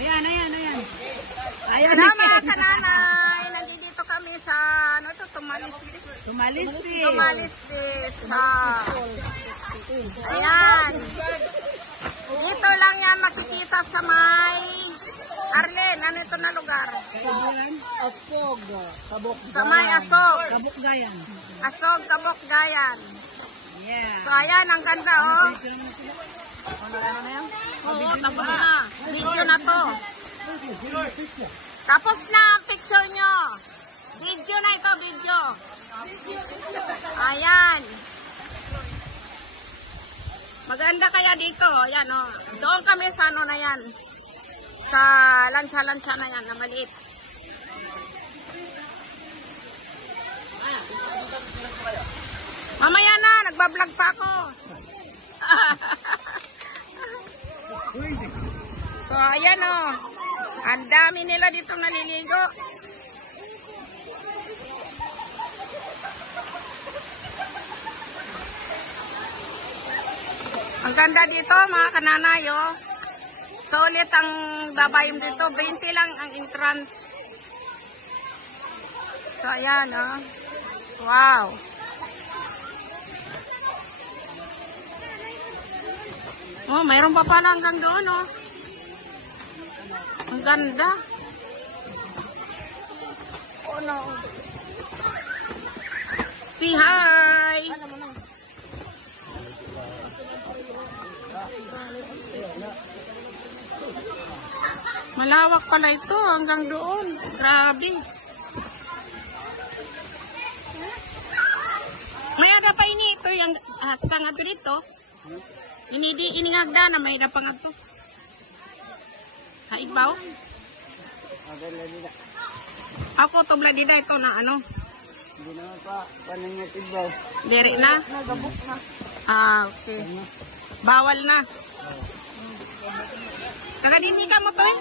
Ayan. Ayan na mga kananay. Nandito kami sa, ano ito, Tumalistis. Ayan. Dito lang yan makikita sa may Arlen. Ano ito na lugar? Asog. Kabok. Sa may Asog. Kabukgayan. Asog, Kabukgayan. Yeah. So ayan, ang ganda oh. Oo, tapos na. Video na to. Tapos na ang picture nyo. Video na ito, video. Ayan. Maganda kaya dito. Ayan oh. Doon kami sa ano na yan. Sa lansa-lansa na yan na maliit. Mamaya na, nagbablog pa ako. So, ayan o. Ang dami nila dito naliligo. Ang ganda dito, mga kananay, oh. Solid ang babayong dito. 20 lang ang entrance. So, ayan, oh. Wow. Oh, mayroon pa pala hanggang doon, oh. Ang ganda. Oh, no. Say hi. Malawak pala ito hanggang doon. Grabe. May ada pa ini ito yung stanga dito. Ini di iningagda na may dapang ato. Haigbaw? Ako to bladida ito na ano? Hindi naman pa paningit igbaw. Diri na? Nagabok na. Ah, okay. Bawal na. Kagadini ka mo to eh?